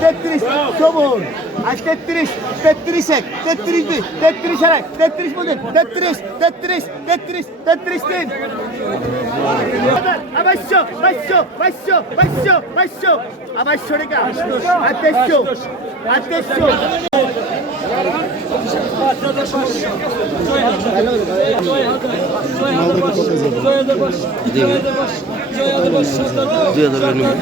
তেত্রিশ চৌবন আর তেত্রিশ তেত্রিশ এক তেত্রিশ দুই তেত্রিশ আড়াই তেত্রিশ পঁচিশ তেত্রিশ তেত্রিশ তেত্রিশ তেত্রিশ তিন বাইশশো বাইশশো বাইশশো বাইশশো বাইশশো বাইশশো টাকা আর তেইশশো আর তেইশশো দুই হাজার টাকা নেবেন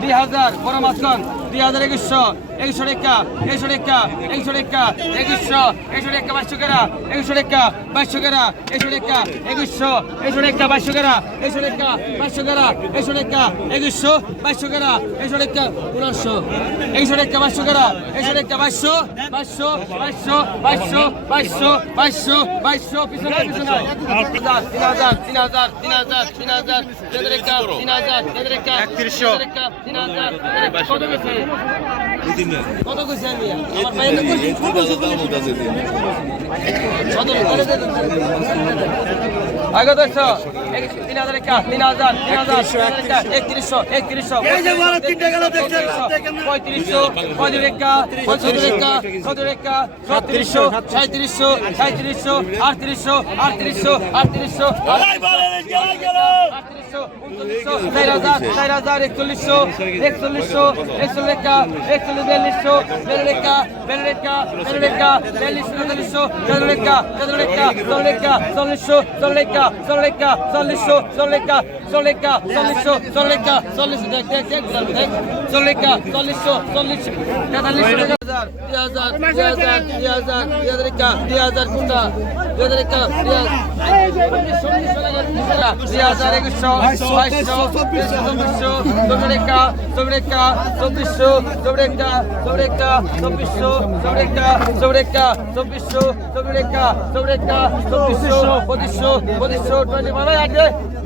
দুই হাজার বড় মাঝখান দুই হাজার একুশশো একুশশো রেখা একুশশো রেখা একুশশো রেখা একুশশো একুশশো রেখা বাইশশো কেরা একুশশো রেখা বাইশশো কেরা একুশশো রেখা একুশশো একুশশো রেখা বাইশশো কেরা একুশশো রেখা বাইশশো কেরা একুশশো রেখা একুশশো বাইশশো কেরা একুশশো রেখা পনেরোশো একুশশো রেখা বাইশশো কেরা একুশশো রেখা বাইশশো বাইশশো বাইশশো বাইশশো বাইশশো বাইশশো বাইশশো পিছনে পিছনে তিন হাজার তিন হাজার তিন হাজার তিন হাজার তিন হাজার তিন হাজার তিন হাজার রেখা একত্রিশশো তিন হাজার কত গেছে কত গেছে আমি? আমার পায়ে আগে দেখছ? তিন হাজার একা তিন হাজার তিন হাজার একত্রিশশো একত্রিশশো পঁয়ত্রিশশো পঁয়ত্রিশ রেখা পঁয়ত্রিশ রেখা সতেরো রেখা ছত্রিশশো সাঁত্রিশশো সাঁত্রিশশো আটত্রিশশো আটত্রিশশো আটত্রিশশো চার হাজার চার হাজার একচল্লিশশো একচল্লিশশো একচল্লিশ রেখা একচল্লিশ বিয়াল্লিশশো বেল রেখা বেল রেখা বেল রেখা বিয়াল্লিশশো তেতাল্লিশশো চল রেখা চল রেখা চল্লিশশো চল রেখা চল রেখা চল্লিশশো চল রেখা চল রেখা চল্লিশশো চল রেখা চল্লিশশো দেখ দেখ দেখ দেখ চল রেখা চল্লিশশো চল্লিশশো তেতাল্লিশশো হাজার দুই হাজার দুই হাজার দুই হাজার দুই হাজার দুই হাজার কোনটা একা চব্বিশশো চব্বিশশো চব্বিশ রেখা রেখা রেখা রেখা রেখা রেখা রেখা রেখা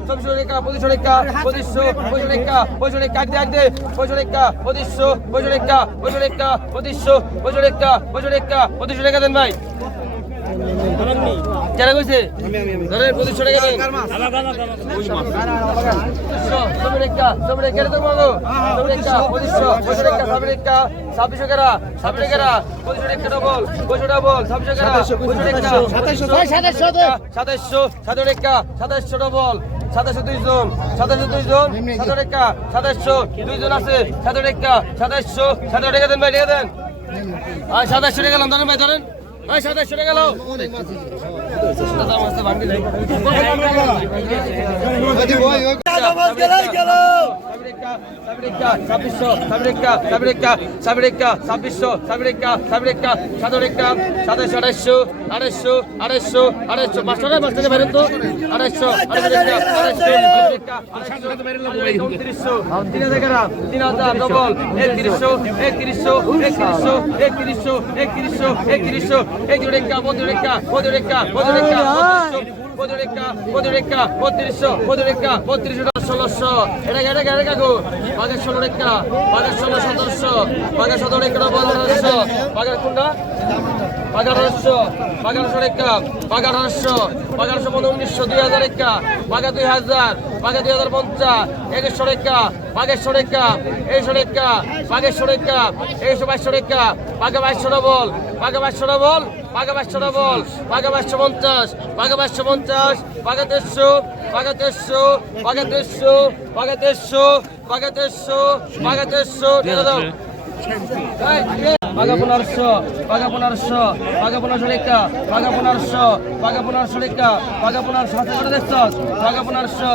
পঁচিশশো রেখা পঁচিশশো রেখা পঁচিশশো রেখা পঁচিশশো রেখা আগে আগে পঁচিশশো রেখা পঁচিশশো পঁচিশশো রেখা পঁচিশশো রেখা পঁচিশশো পঁচিশশো পঁচিশশো রেখা পঁচিশশো রেখা দেন ভাই কইছে ধরেন পঁচিশশো টাকা দেন। ছাব্বিশশো কেরা ছাব্বিশশো কেরা পঁচিশশো রেখা ডবল পঁচিশশো ডবল ছাব্বিশশো কেরা পঁচিশশো রেখা সাতাশশো সাতাশশো সাতাশশো রেখা সাতাশশো ডবল সাতাশশো দুইজন সাতাশশো দুইজন সাতাশো সাতাশশো দুইজন আছে। সাতাশো রেখা সাতাশশো সাতাশো রেখা দেন ভাই দেন। আর সাতাশশো রেখা ধরেন ভাই ধরেন। সাতাশশো রেখা গেল। ছাব্বিশশো সাবরেকা সাবরেকা সাবরেকা ছাব্বিশশো সাবরেকা সাবরেকা সাতরেকা সাতাশশো আড়াইশো আড়াইশো আড়াইশো আড়াইশো মাস্টারে মাস্টারে বেরোন তো আড়াইশো আড়াইশো উনত্রিশশো তিন হাজার তিন হাজার ডবল একত্রিশশো একত্রিশশো একত্রিশশো একত্রিশশো একত্রিশশো একত্রিশশো একত্রিশা বদরেকা বদরেকা বদরেকা বত্রিশশো বদরেকা বত্রিশশো ষোলোশো এটা এটা এটা কাকু বাঘের ষোলো রেখা বাঘের ষোলো সতেরোশো বাঘের সতেরো রেখা পনেরোশো বাঘের কোনটা? বাঘার আঠারোশো রেখা বাঘার আঠারোশো পনেরো উনিশশো দুই হাজার রেখা বাঘা দুই হাজার বাঘা দুই হাজার পঞ্চাশ একুশশো রেখা বাঘেরশো রেখা এইশো রেখা বাঘেরশো রেখা এইশো বাইশশো রেখা বাঘা বাইশশো ডবল বাঘা বাইশশো ডবল বাঘা বাইশশো ডবল বাঘা বাইশশো পঞ্চাশ বাঘা বাইশশো পঞ্চাশ বাঘা দেড়শো বাঘা দেড়শো বাঘা দেড়শো বাঘা দেড়শো বাঘা দেড়শো বাঘা দেড়শো বাঘা পনেরোশো বাঘা পনেরোশো বাঘা পনেরোশো রেখা বাঘা পনেরোশো বাঘা পনেরোশো রেখা বাঘা পনেরোশো হাতে করে দেখছ বাঘা পনেরোশো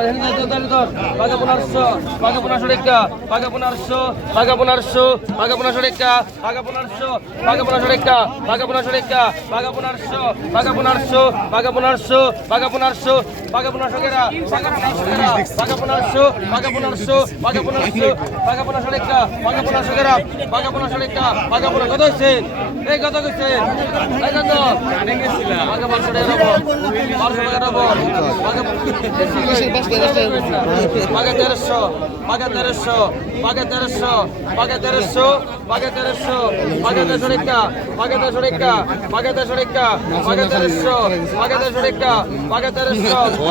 বাঘা পনেরোশো বাঘা পনেরোশো রেখা বাঘা পনেরোশো বাঘা পনেরোশো বাঘা পনেরোশো রেখা বাঘা পনেরোশো বাঘা পনেরোশো রেখা বাঘা পনেরোশো রেখা বাঘা পনেরোশো বাঘা পনেরোশো বাঘা পনেরোশো বাঘা পনেরোশো বাঘা পনেরোশো কেরা বাঘা পনেরোশো কেরা বাঘা পনেরোশো বাঘা পনেরোশো বাঘা পনেরোশো বাঘা পনেরোশো রেখা বাঘা পনেরোশো কেরা বাঘা পনেরোশো রেখা বাঘা পনেরো কত হচ্ছে এই কত হচ্ছে এই কত বাঘা পাঁচশো টাকা দেবো পাঁচশো টাকা দেবো বাঘা তেরোশো বাঘা তেরোশো বাঘা তেরোশো বাঘা তেরোশো বাঘা তেরোশো বাঘা তেরোশো রেখা বাঘা তেরোশো রেখা বাঘা তেরোশো তেরোশো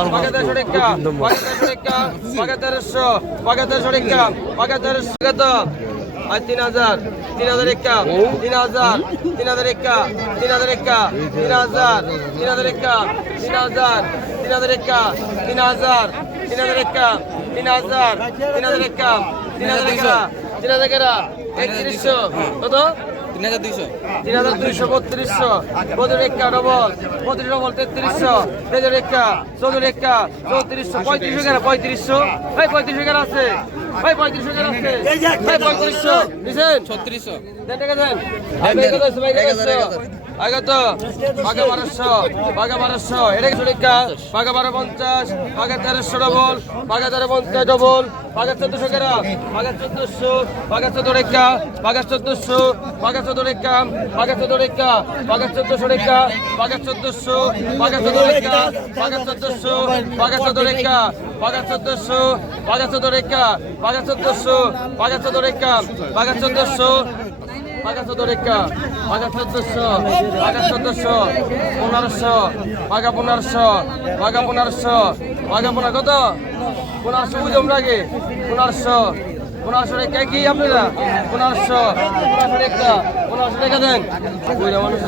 আর তিন হাজার তিন হাজার একা তিন হাজার তিন হাজার একা তিন হাজার একা তিন হাজার তিন হাজার একা তিন হাজার তিন হাজার একা তিন হাজার তিন হাজার একা তিন হাজার তিন হাজার একা তিন হাজার একা তিন হাজার একা একত্রিশশো কত তিন হাজার দুইশো বত্রিশশো। বদর একা ডবল বত্রিশ ডবল তেত্রিশশো। তেজর একা চৌধুরী একা চৌত্রিশশো। পঁয়ত্রিশশো কেন? পঁয়ত্রিশশো। ভাই পঁয়ত্রিশশো কেন আছে? ভাই পঁয়ত্রিশশো কেন আছে? ভাই পঁয়ত্রিশশো। ছত্রিশশো। দেন টাকা দেন। ভাই কত আছে ভাই কত আছে আগে তো বাঘা বারোশো বাঘা বারোশো। এটা কিছু লেখা বারো পঞ্চাশ বাঘা তেরোশো ডবল বাঘা তেরো পঞ্চাশ ডবল। বাঘা বাঘা চোদ্দশো বাঘা চোদ্দ বাঘা চোদ্দশো বাঘা চোদ্দ বাঘা চোদ্দ বাঘা চোদ্দশো বাঘা চোদ্দশো বাঘা চোদ্দ বাঘা চোদ্দশো বাঘা চোদ্দ বাঘা চোদ্দশো বাঘা চোদ্দ বাঘা চোদ্দশো বাঘা চোদ্দ বাঘা চোদ্দশো বাঘা চোদ্দ বাঘা চোদ্দশো বাঘা পনেরোশো বাঘা পনেরোশো বাঘা পনেরোশো বাঘা কত পনেরোশো বুঝলাম নাকি পনেরোশো পনেরোশো রেখা কি আপনারা? পনেরোশো পনেরোশো রেখা পনেরোশো রেখা দেন। মানুষ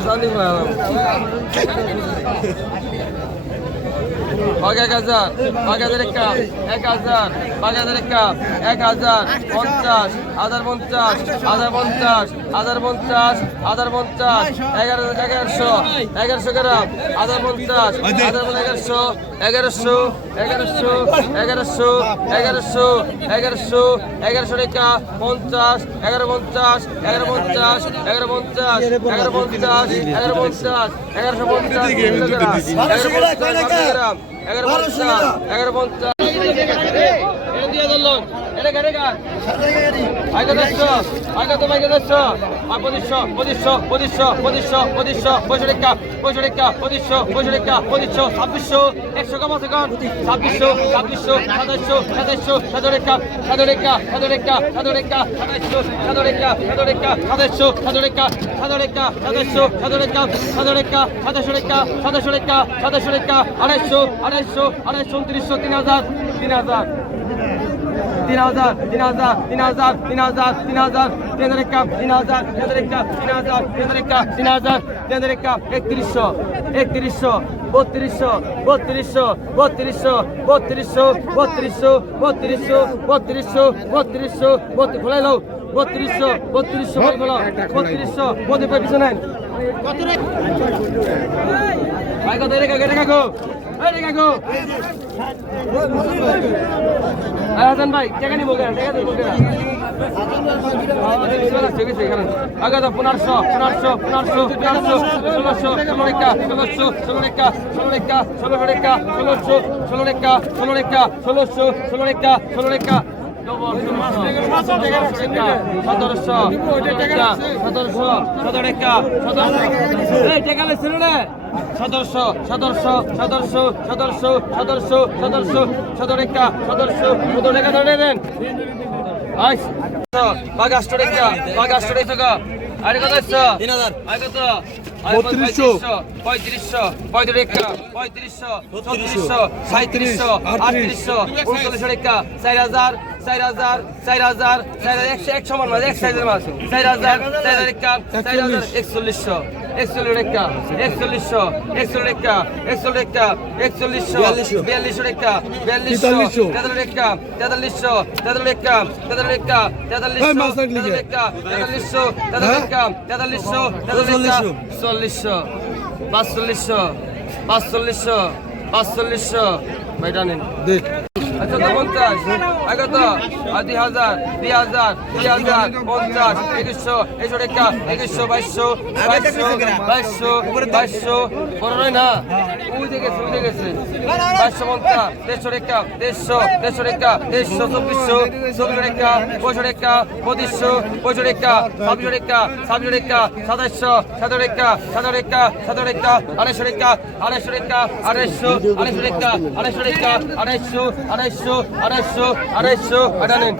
বাঘ এক হাজার বাঘ হাজার একা এক হাজার বাঘ হাজার একা এক হাজার পঞ্চাশ হাজার পঞ্চাশ হাজার পঞ্চাশ হাজার পঞ্চাশ হাজার পঞ্চাশ এগারো এগারোশো এগারোশো গ্রাম হাজার পঞ্চাশ হাজার এগারোশো এগারোশো এগারোশো এগারোশো এগারোশো এগারোশো এগারোশো রেখা পঞ্চাশ এগারো পঞ্চাশ এগারো পঞ্চাশ এগারো পঞ্চাশ এগারো পঞ্চাশ এগারো পঞ্চাশ এগারোশো পঞ্চাশ এগারো পঞ্চাশ গ্রাম এগারো পঞ্চাশ এগারো পঞ্চাশ। পঁচিশশো পঁচিশশো পঁচিশশো পঁচিশশো পঁচিশশো পঁয়ষট্টি টাকা পঁয়ষট্টি টাকা পঁচিশশো পঁয়ষট্টি টাকা পঁচিশশো ছাব্বিশশো একশো কম আছে কম ছাব্বিশশো ছাব্বিশশো সাতাশশো সাতাশশো সাত রেখা সাত রেখা সাত রেখা সাত রেখা সাতাশশো সাত রেখা সাত রেখা সাতাশশো সাত রেখা সাত রেখা সাতাশশো সাত রেখা সাত রেখা সাতাশশো রেখা সাতাশশো রেখা সাতাশশো রেখা আড়াইশো আড়াইশো আড়াইশো উনত্রিশশো তিন হাজার তিন হাজার তিন হাজার তিন হাজার তিন হাজার তিন হাজার তিন হাজার তিন হাজার একাম তিন হাজার তিন হাজার একাম তিন হাজার তিন হাজার একাম তিন হাজার তিন হাজার একাম একত্রিশশো একত্রিশশো বত্রিশশো বত্রিশশো বত্রিশশো বত্রিশশো বত্রিশশো বত্রিশশো বত্রিশশো বত্রিশশো বত্রিশ খোলাই লো বত্রিশশো বত্রিশশো বই খোলো বত্রিশশো বত্রিশ পিছনে কত রে ভাই কত রেখা রেখা গো হাসান ভাই, টাকা নিবো কেন টাকা দেবো কেন আগে তো পনেরোশো পনেরোশো পনেরোশো পনেরোশো, ষোলোশো ষোলো রেখা ষোলোশো ষোলো রেখা ষোলো রেখা ষোলো রেখা ষোলোশো ষোলো রেখা ষোলো রেখা ষোলোশো ষোলো সতেরোশো সতেরোশো সতেরো একটা সতেরোশো সদস্য সদস্য সদস্য সদস্য সদস্য সদস্য সদরেকা সদস্য সদরেকা ধরে দেন আইস বাগাস্টরেকা বাগাস্টরেকা আরে কত আছে 3000 আরে কত 3200 3500 3500 3500 3600 3700 3800 3900 4000 চার হাজার চার হাজার চার হাজার চার হাজার একশো এক সমান মাছ এক সাইজের মাছ চার হাজার চার হাজার রেখা চার হাজার একচল্লিশশো একচল্লিশ রেখা একচল্লিশশো একচল্লিশ রেখা একচল্লিশ রেখা একচল্লিশশো বিয়াল্লিশশো রেখা বিয়াল্লিশশো তেতাল্লিশ রেখা তেতাল্লিশশো তেতাল্লিশ রেখা তেতাল্লিশ রেখা তেতাল্লিশশো তেতাল্লিশ রেখা তেতাল্লিশশো তেতাল্লিশ রেখা তেতাল্লিশশো তেতাল্লিশ রেখা চল্লিশশো পাঁচচল্লিশশো পাঁচচল্লিশশো পাঁচচল্লিশশো নিন আচ্ছা পঞ্চাশ। আগত দুই হাজার দুই হাজার দুই হাজার, পঞ্চাশ, একুশশো, একশো টাকা, একুশশো, বাইশশো বাইশশো বাইশশো বাইশশো, বড় নয় না? উঠে গেছে উঠে গেছে। বাইশশো পঞ্চাশ, দেড়শো টাকা, দেড়শো দেড়শো টাকা, দেড়শো, চব্বিশশো চব্বিশ টাকা পঁয়ষট্টি টাকা, পঁচিশশো পঁয়ষট্টি টাকা, ছাব্বিশশো টাকা ছাব্বিশশো টাকা সাতাশশো সাতাশো টাকা সাতাশো টাকা সাতাশো টাকা, আড়াইশো টাকা আড়াইশো টাকা, আড়াইশো আড়াইশো টাকা আড়াইশো টাকা, আড়াইশো আড়াইশো আড়াইশো আড়াইশো আড়াইশো আটা নেন